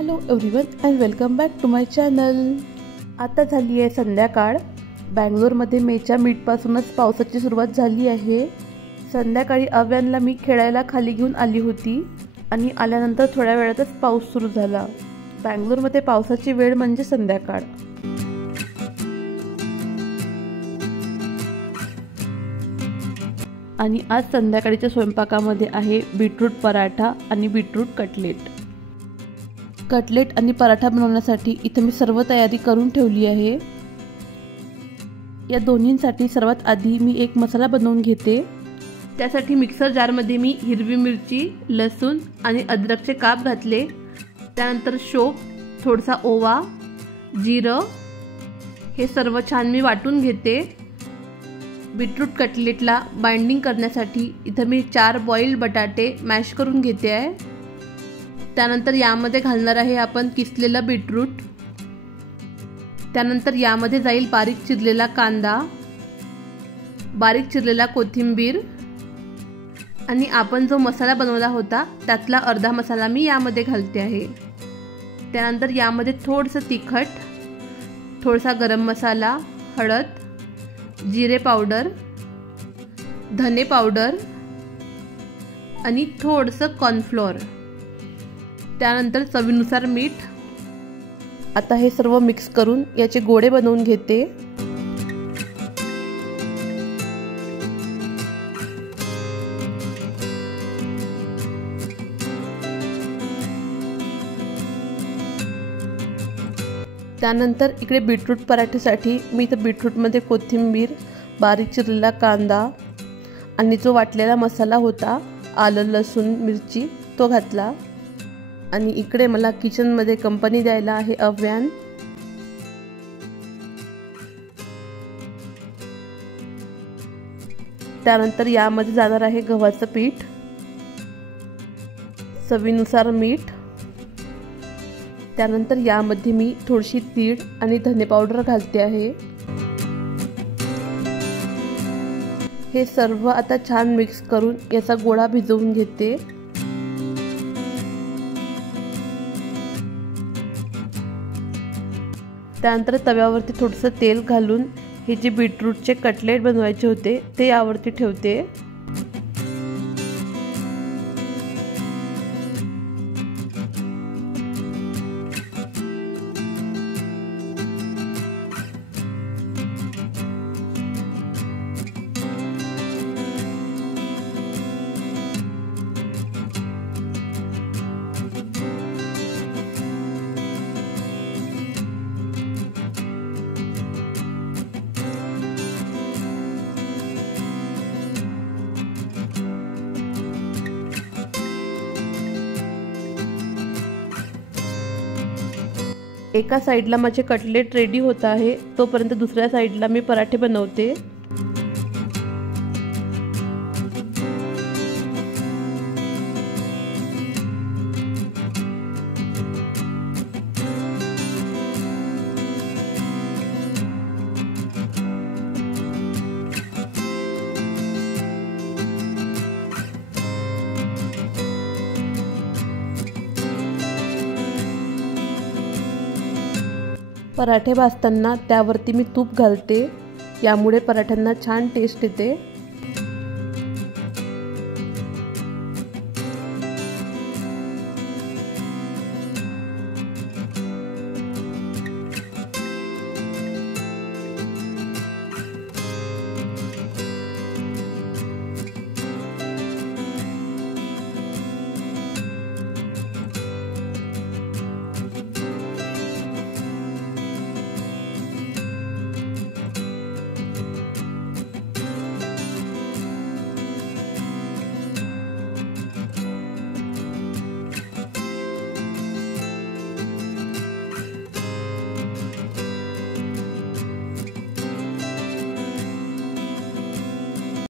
Hello everyone and welcome back to my channel. आता झाली आहे संध्याकाळ। बँगलोरमध्ये मेच्या मिडपासूनच पावसाची सुरुवात झाली आहे। संध्याकाळी अव्यांला मी खेळायला खाली घेऊन आली होती आणि आल्यानंतर थोड्या वेळातच पाऊस सुरू झाला। बँगलोरमध्ये पावसाची वेळ म्हणजे संध्याकाळ। आणि आज संध्याकाळीच्या स्वयंपाकामध्ये आहे बीटरूट पराठा आणि बीटरूट कटलेट आणि पराठा बनवण्यासाठी इथे मी सर्व तयारी करून ठेवली आहे। या दोन्हींसाठी सर्वात आधी मी एक मसाला बनवून घेते। त्यासाठी मिक्सर जारमध्ये मी हिरवी मिरची, लसूण आणि अद्रकचे काप घातले। त्यानंतर शोप, थोडासा ओवा, जिरं हे सर्व छान मी वाटून घेते। बीटरूट कटलेटला बाइंडिंग करण्यासाठी इथे मी 4 बॉइल्ड बटाटे मॅश करून घेते आहे। त्यानंतर यामध्ये घालणार आहे आपण किसलेला बीटरूट। त्यानंतर यामध्ये जाईल बारीक चिरलेला कांदा, बारीक चिरलेला कोथिंबीर आणि आपण जो मसाला बनवला होता त्यातला अर्धा मसाला मी यामध्ये घालते आहे। त्यानंतर यामध्ये थोडंसं तिखट, थोडासा गरम मसाला, हळद, जिरे पावडर, धने पावडर आणि थोडंसं कॉर्नफ्लोअर, त्यानंतर चवीनुसार मीठ। आता हे सर्व मिक्स करून याचे गोळे बनवून घेते। त्यानंतर इकडे बीटरूट पराठ्यासाठी मी इथे बीटरूटमध्ये कोथिंबीर, बारीक चिरलेला कांदा आणि जो वाटलेला मसाला होता आलं, लसूण, मिरची तो घातला। आणि इकडे मला किचनमध्ये कंपनी द्यायला आहे अव्यान। त्यानंतर यामध्ये जाणार आहे गव्हाचं पीठ, चवीनुसार मीठ। त्यानंतर यामध्ये मी थोडीशी तीळ आणि धने पावडर घालते आहे। हे सर्व आता छान मिक्स करून याचा गोळा भिजवून घेते। त्यानंतर तव्यावरती थोडंसं तेल घालून हे जे बीटरूटचे कटलेट बनवायचे होते ते यावरती ठेवते। एका साइडला माझे कटलेट रेडी होत आहे, तोपर्यंत दुसऱ्या साइडला मी पराठे बनवते। पराठे भाजताना त्यावरती मी तूप घालते, यामुळे पराठ्यांना छान टेस्ट येते।